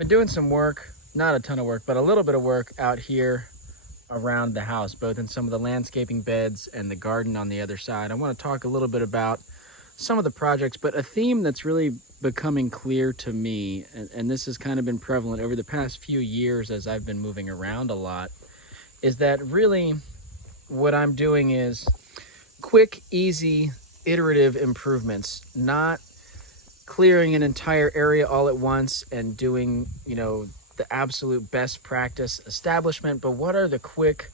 been doing some work, not a ton of work, but a little bit of work out here around the house, both in some of the landscaping beds and the garden on the other side. I want to talk a little bit about some of the projects, but a theme that's really becoming clear to me, and this has kind of been prevalent over the past few years as I've been moving around a lot, is that really what I'm doing is quick, easy, iterative improvements, not clearing an entire area all at once and doing, the absolute best practice establishment, but what are the quick,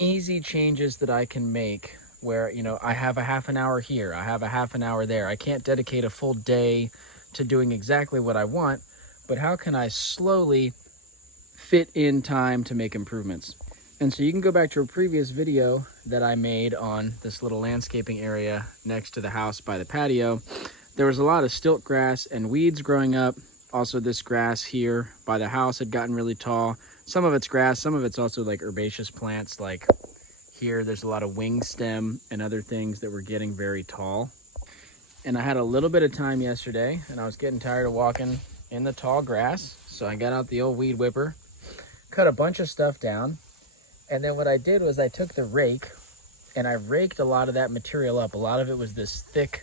easy changes that I can make where, I have a half an hour here, I have a half an hour there. I can't dedicate a full day to doing exactly what I want, but how can I slowly fit in time to make improvements? And so you can go back to a previous video that I made on this little landscaping area next to the house by the patio. There was a lot of stilt grass and weeds growing up. Also, this grass here by the house had gotten really tall. Some of it's grass, some of it's also like herbaceous plants. Like here, there's a lot of wing stem and other things that were getting very tall. And I had a little bit of time yesterday and I was getting tired of walking in the tall grass. So I got out the old weed whipper, cut a bunch of stuff down. And then what I did was I took the rake and I raked a lot of that material up. A lot of it was this thick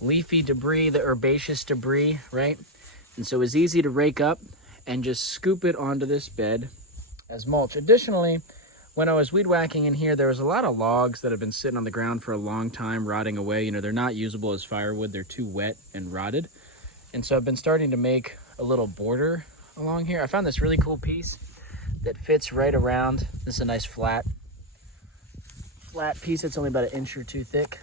leafy debris, the herbaceous debris, right? And so it was easy to rake up and just scoop it onto this bed as mulch. Additionally, when I was weed whacking in here, there was a lot of logs that have been sitting on the ground for a long time, rotting away. They're not usable as firewood. They're too wet and rotted. And so I've been starting to make a little border along here. I found this really cool piece that fits right around. This is a nice flat piece. It's only about 1 or 2 inches thick.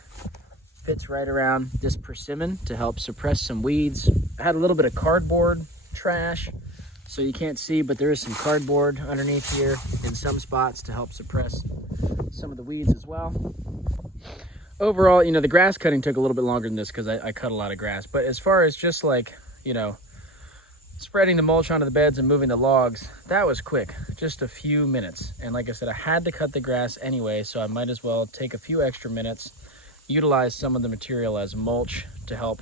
Fits right around this persimmon to help suppress some weeds. I had a little bit of cardboard trash, so you can't see, but there is some cardboard underneath here in some spots to help suppress some of the weeds as well. Overall, the grass cutting took a little bit longer than this because I cut a lot of grass. But as far as just like, spreading the mulch onto the beds and moving the logs, that was quick, just a few minutes. And like I said, I had to cut the grass anyway, so I might as well take a few extra minutes, utilize some of the material as mulch to help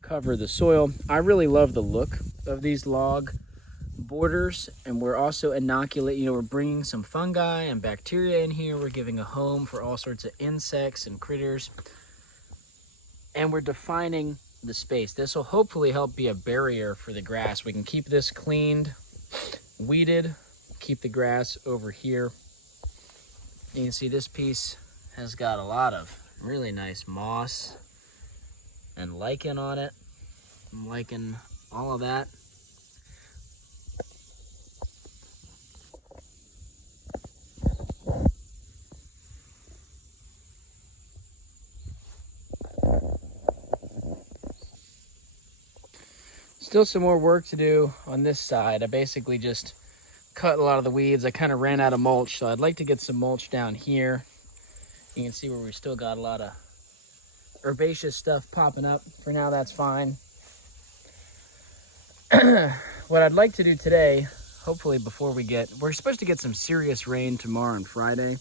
cover the soil. I really love the look of these log borders, and we're also inoculating, we're bringing some fungi and bacteria in here. We're giving a home for all sorts of insects and critters, and we're defining the space. This will hopefully help be a barrier for the grass. We can keep this cleaned, weeded, keep the grass over here. You can see this piece has got a lot of really nice moss and lichen on it. I'm liking all of that. Still some more work to do on this side. I basically just cut a lot of the weeds. I kind of ran out of mulch, so I'd like to get some mulch down here. You can see where we still got a lot of herbaceous stuff popping up. For now, that's fine. What I'd like to do today, hopefully before we're supposed to get some serious rain tomorrow and Friday,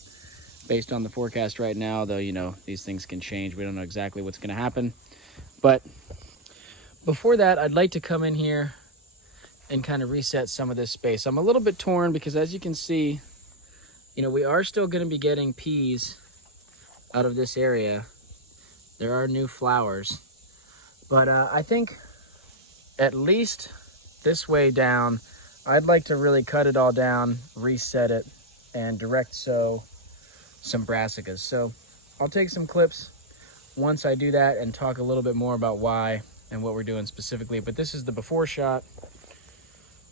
based on the forecast right now, though, these things can change. We don't know exactly what's going to happen. But before that, I'd like to come in here and kind of reset some of this space. I'm a little bit torn because, as you can see, we are still going to be getting peas out of this area. There are new flowers, but I think at least this way down, I'd like to really cut it all down, reset it, and direct sow some brassicas. So I'll take some clips once I do that and talk a little bit more about why and what we're doing specifically. But this is the before shot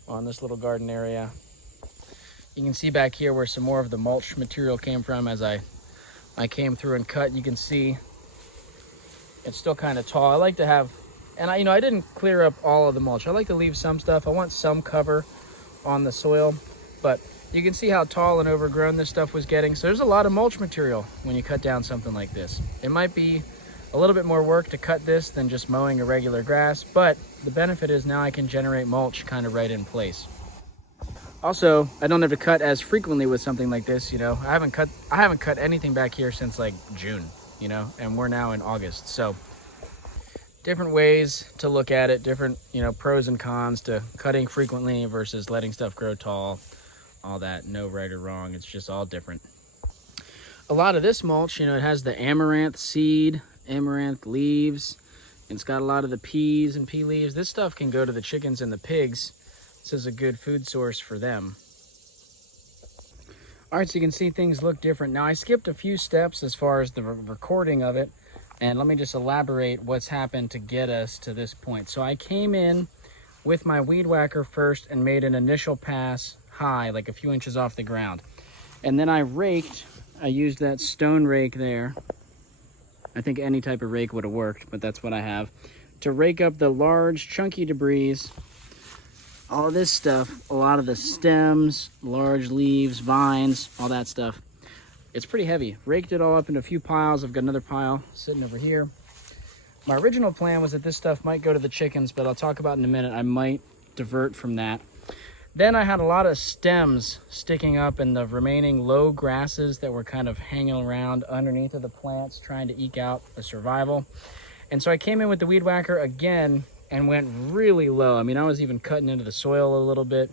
on this little garden area. You can see back here where some more of the mulch material came from as I came through and cut. You can see it's still kind of tall. I like to have, and I didn't clear up all of the mulch. I like to leave some stuff. I want some cover on the soil, but you can see how tall and overgrown this stuff was getting. So there's a lot of mulch material when you cut down something like this. It might be a little bit more work to cut this than just mowing a regular grass, but the benefit is now I can generate mulch kind of right in place. Also, I don't have to cut as frequently with something like this. I haven't cut anything back here since like June, and we're now in August. So different ways to look at it, different, pros and cons to cutting frequently versus letting stuff grow tall, all that. No right or wrong, it's just all different. A lot of this mulch, it has the amaranth seed, amaranth leaves, and it's got a lot of the peas and pea leaves. This stuff can go to the chickens and the pigs. This is a good food source for them. All right, so you can see things look different. Now I skipped a few steps as far as the recording of it, and let me just elaborate what's happened to get us to this point. So I came in with my weed whacker first and made an initial pass high, like a few inches off the ground. And then I used that stone rake there. I think any type of rake would have worked, but that's what I have, to rake up the large chunky debris, all this stuff, a lot of the stems, large leaves, vines, all that stuff. It's pretty heavy. Raked it all up into a few piles. I've got another pile sitting over here. My original plan was that this stuff might go to the chickens, but I'll talk about in a minute. I might divert from that. Then I had a lot of stems sticking up and the remaining low grasses that were kind of hanging around underneath of the plants, trying to eke out a survival. And so I came in with the weed whacker again and went really low. I mean, I was even cutting into the soil a little bit.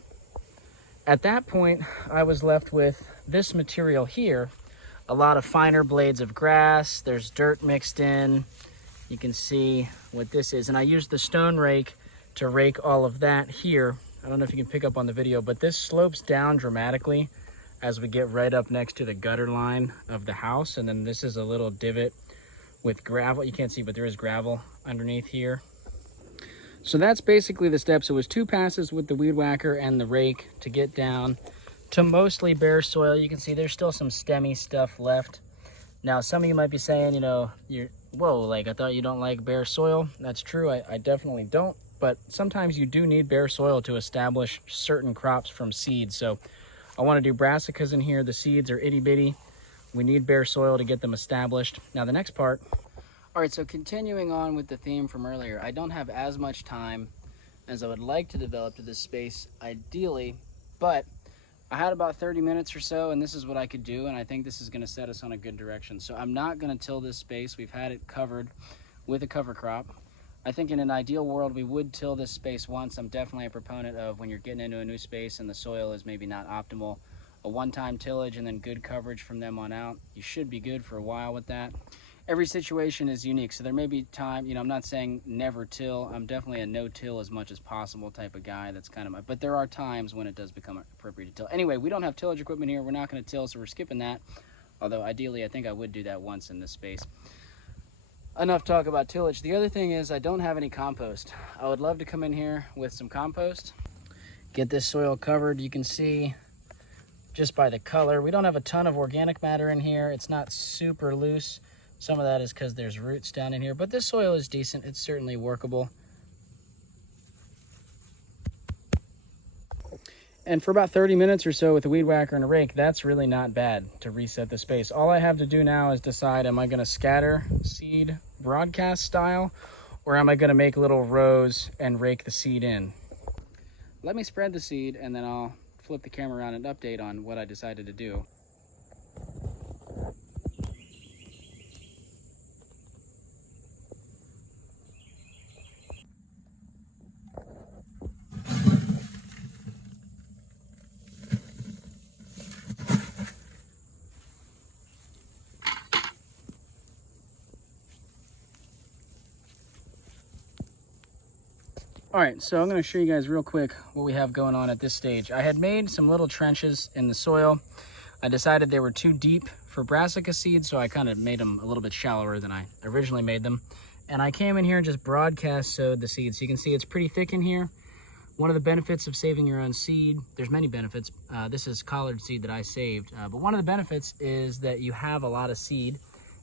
At that point, I was left with this material here, a lot of finer blades of grass. There's dirt mixed in. You can see what this is. And I used the stone rake to rake all of that here. I don't know if you can pick up on the video, but this slopes down dramatically as we get right up next to the gutter line of the house. And then this is a little divot with gravel. You can't see, but there is gravel underneath here. So that's basically the steps. It was 2 passes with the weed whacker and the rake to get down to mostly bare soil. You can see there's still some stemmy stuff left. Now, some of you might be saying, whoa, like I thought you don't like bare soil. That's true, I definitely don't. But sometimes you do need bare soil to establish certain crops from seeds. So I want to do brassicas in here. The seeds are itty bitty. We need bare soil to get them established. Now the next part. All right, so continuing on with the theme from earlier, I don't have as much time as I would like to develop to this space ideally, but I had about 30 minutes or so, and this is what I could do, and I think this is going to set us on a good direction. So I'm not going to till this space. We've had it covered with a cover crop. I think in an ideal world, we would till this space once. I'm definitely a proponent of when you're getting into a new space and the soil is maybe not optimal, a one-time tillage and then good coverage from them on out. You should be good for a while with that. Every situation is unique, so there may be time, I'm not saying never till. I'm definitely a no-till as much as possible type of guy. That's kind of but there are times when it does become appropriate to till. Anyway, we don't have tillage equipment here. We're not going to till, so we're skipping that. Although ideally, I think I would do that once in this space. Enough talk about tillage. The other thing is I don't have any compost. I would love to come in here with some compost, get this soil covered. You can see just by the color, we don't have a ton of organic matter in here. It's not super loose. Some of that is because there's roots down in here, but this soil is decent. It's certainly workable. And for about 30 minutes or so with a weed whacker and a rake, that's really not bad to reset the space. All I have to do now is decide, am I going to scatter seed broadcast style, or am I going to make little rows and rake the seed in? Let me spread the seed, and then I'll flip the camera around and update on what I decided to do. All right, so I'm going to show you guys real quick what we have going on at this stage. I had made some little trenches in the soil. I decided they were too deep for brassica seeds, so I kind of made them a little bit shallower than I originally made them. And I came in here and just broadcast sowed the seeds. So you can see it's pretty thick in here. One of the benefits of saving your own seed, there's many benefits. This is collard seed that I saved. But one of the benefits is that you have a lot of seed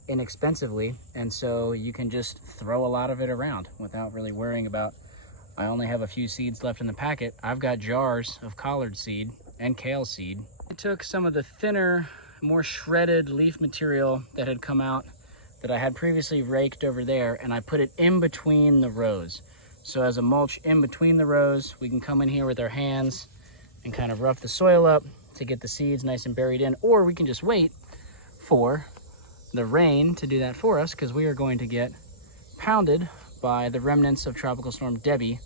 inexpensively, and so you can just throw a lot of it around without really worrying about, I only have a few seeds left in the packet. I've got jars of collard seed and kale seed. I took some of the thinner, more shredded leaf material that had come out that I had previously raked over there, and I put it in between the rows. So as a mulch in between the rows, we can come in here with our hands and kind of rough the soil up to get the seeds nice and buried in, or we can just wait for the rain to do that for us, because we are going to get pounded by the remnants of Tropical Storm Debbie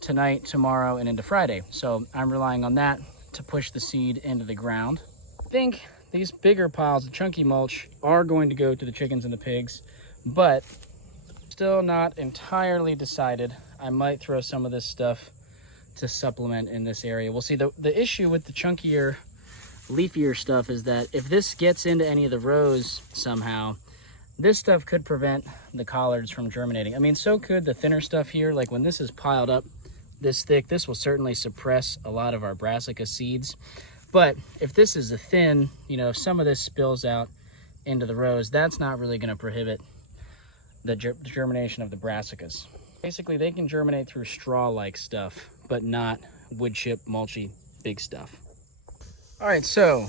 tonight, tomorrow, and into Friday. So I'm relying on that to push the seed into the ground. I think these bigger piles of chunky mulch are going to go to the chickens and the pigs, but still not entirely decided. I might throw some of this stuff to supplement in this area. We'll see. The issue with the chunkier, leafier stuff is that if this gets into any of the rows somehow, this stuff could prevent the collards from germinating. I mean, so could the thinner stuff here. Like when this is piled up this thick, this will certainly suppress a lot of our brassica seeds. But if this is a thin, you know, if some of this spills out into the rows, that's not really going to prohibit the germination of the brassicas. Basically, they can germinate through straw-like stuff, but not wood chip, mulchy, big stuff. All right, so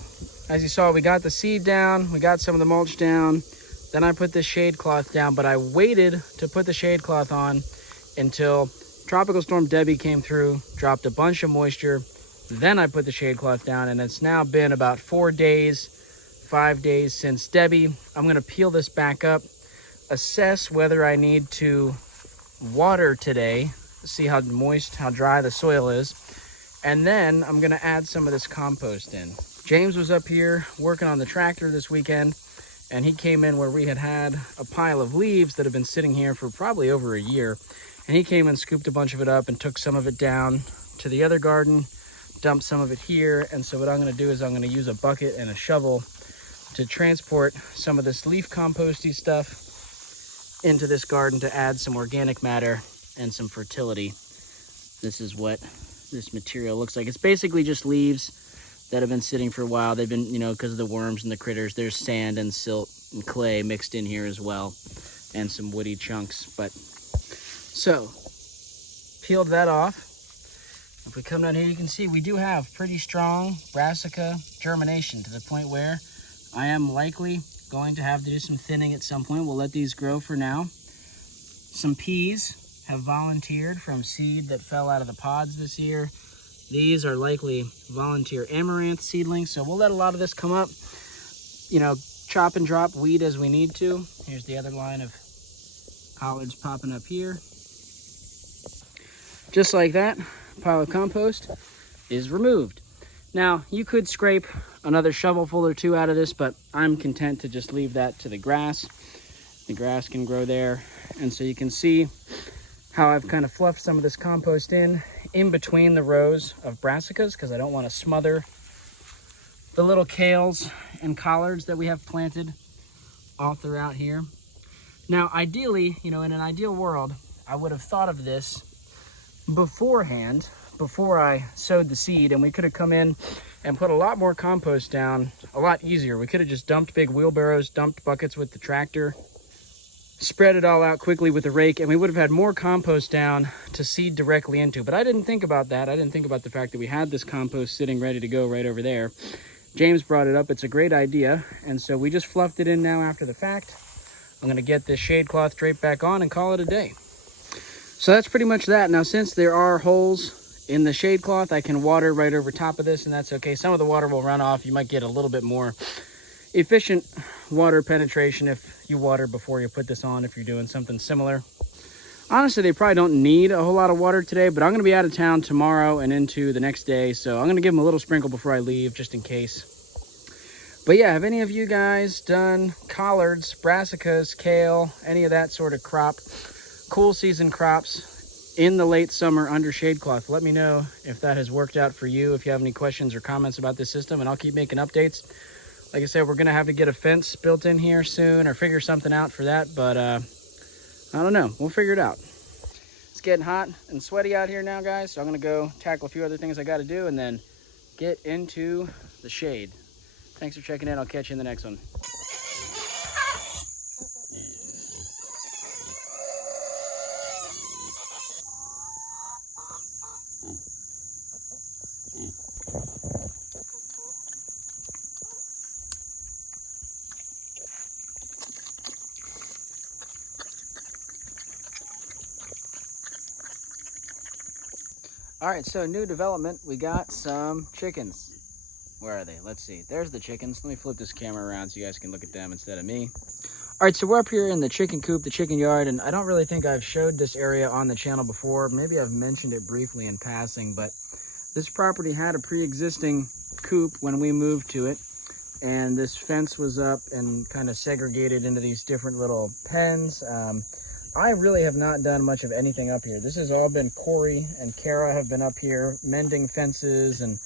as you saw, we got the seed down, we got some of the mulch down, then I put this shade cloth down, but I waited to put the shade cloth on until Tropical Storm Debbie came through, dropped a bunch of moisture, then I put the shade cloth down, and it's now been about 5 days since Debbie. I'm gonna peel this back up, assess whether I need to water today, see how moist, how dry the soil is, and then I'm gonna add some of this compost in. James was up here working on the tractor this weekend, and he came in where we had a pile of leaves that have been sitting here for probably over a year, and he came and scooped a bunch of it up and took some of it down to the other garden, dumped some of it here. And so what I'm gonna do is I'm gonna use a bucket and a shovel to transport some of this leaf composty stuff into this garden to add some organic matter and some fertility. This is what this material looks like. It's basically just leaves that have been sitting for a while. They've been, you know, because of the worms and the critters, there's sand and silt and clay mixed in here as well, and some woody chunks. But so peeled that off. If we come down here, you can see we do have pretty strong brassica germination to the point where I am likely going to have to do some thinning at some point. We'll let these grow for now. Some peas have volunteered from seed that fell out of the pods this year. These are likely volunteer amaranth seedlings, so we'll let a lot of this come up. You know, chop and drop, weed as we need to. Here's the other line of collards popping up here. Just like that, pile of compost is removed. Now, you could scrape another shovelful or two out of this, but I'm content to just leave that to the grass. The grass can grow there. And so you can see how I've kind of fluffed some of this compost in between the rows of brassicas, because I don't want to smother the little kales and collards that we have planted all throughout here. Now, ideally, you know, in an ideal world, I would have thought of this beforehand, before I sowed the seed, and we could have come in and put a lot more compost down a lot easier. We could have just dumped big wheelbarrows, dumped buckets with the tractor, spread it all out quickly with the rake, and we would have had more compost down to seed directly into. But I didn't think about that. I didn't think about the fact that we had this compost sitting ready to go right over there. James brought it up. It's a great idea, and so we just fluffed it in now after the fact. I'm gonna get this shade cloth draped back on and call it a day. So that's pretty much that. Now, since there are holes in the shade cloth, I can water right over top of this, and that's okay. Some of the water will run off. You might get a little bit more efficient water penetration if you water before you put this on, if you're doing something similar. Honestly, they probably don't need a whole lot of water today, but I'm gonna be out of town tomorrow and into the next day, so I'm gonna give them a little sprinkle before I leave, just in case. But yeah, have any of you guys done collards, brassicas, kale, any of that sort of crop, cool season crops in the late summer under shade cloth? Let me know if that has worked out for you, if you have any questions or comments about this system, and I'll keep making updates. Like I said, we're gonna have to get a fence built in here soon or figure something out for that, but I don't know, we'll figure it out. It's getting hot and sweaty out here now, guys, so I'm gonna go tackle a few other things I gotta do and then get into the shade. Thanks for checking in. I'll catch you in the next one. All right, so new development, we got some chickens. Where are they? Let's see. There's the chickens. Let me flip this camera around so you guys can look at them instead of me. All right, so we're up here in the chicken coop, the chicken yard, and I don't really think I've showed this area on the channel before. Maybe I've mentioned it briefly in passing, but this property had a pre-existing coop when we moved to it, and this fence was up and kind of segregated into these different little pens. I really have not done much of anything up here. This has all been Corey and Kara have been up here mending fences and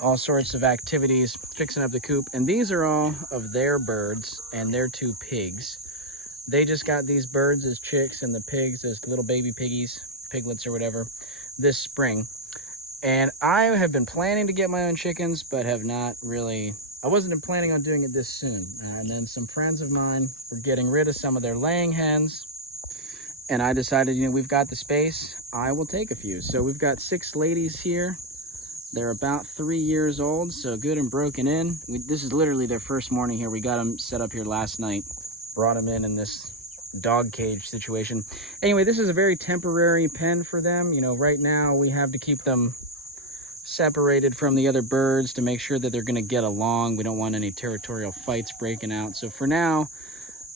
all sorts of activities, fixing up the coop. And these are all of their birds and their 2 pigs. They just got these birds as chicks and the pigs as little baby piggies, piglets or whatever, this spring. And I have been planning to get my own chickens, but have not really, I wasn't planning on doing it this soon. And then some friends of mine were getting rid of some of their laying hens. And I decided, you know, we've got the space, I will take a few. So we've got 6 ladies here. They're about 3 years old, so good and broken in. This is literally their first morning here. We got them set up here last night. Brought them in this dog cage situation. Anyway, this is a very temporary pen for them. You know, right now we have to keep them separated from the other birds to make sure that they're gonna get along. We don't want any territorial fights breaking out. So for now,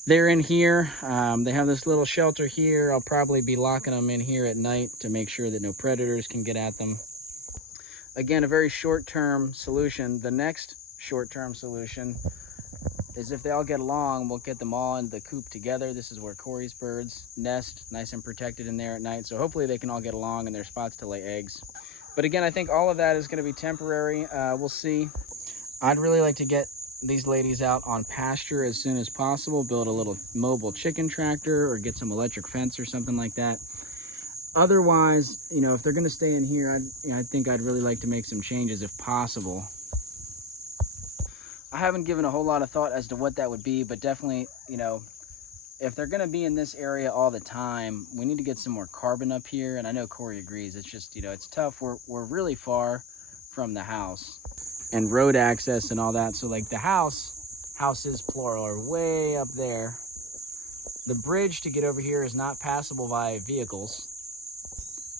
they're in here. They have this little shelter here. I'll probably be locking them in here at night to make sure that no predators can get at them. Again, a very short-term solution. The next short-term solution is if they all get along, we'll get them all in the coop together. This is where Corey's birds nest, nice and protected in there at night. So hopefully they can all get along in their spots to lay eggs. But again, I think all of that is gonna be temporary. We'll see. I'd really like to get these ladies out on pasture as soon as possible, build a little mobile chicken tractor or get some electric fence or something like that. Otherwise, you know, if they're going to stay in here, I think I'd really like to make some changes if possible. I haven't given a whole lot of thought as to what that would be, but definitely, you know, if they're going to be in this area all the time, we need to get some more carbon up here. And I know Corey agrees. It's just, you know, it's tough. We're really far from the house and road access and all that. So like the houses plural are way up there. The bridge to get over here is not passable by vehicles.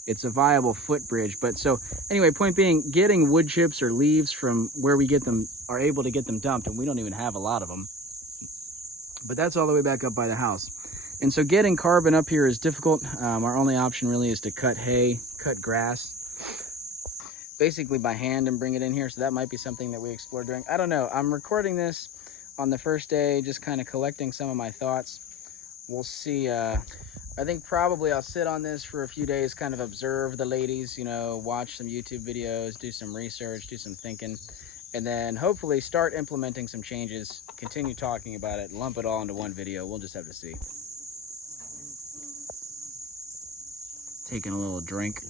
It's a viable footbridge. But so anyway, point being, getting wood chips or leaves from where we get them, are able to get them dumped, and we don't even have a lot of them. But that's all the way back up by the house. And so getting carbon up here is difficult. Our only option really is to cut hay, cut grass, basically by hand and bring it in here. So that might be something that we explore doing. I don't know. I'm recording this on the first day, just kind of collecting some of my thoughts. We'll see. I think probably I'll sit on this for a few days, kind of observe the ladies, you know, watch some YouTube videos, do some research, do some thinking, and then hopefully start implementing some changes, continue talking about it, lump it all into one video. We'll just have to see. Taking a little drink.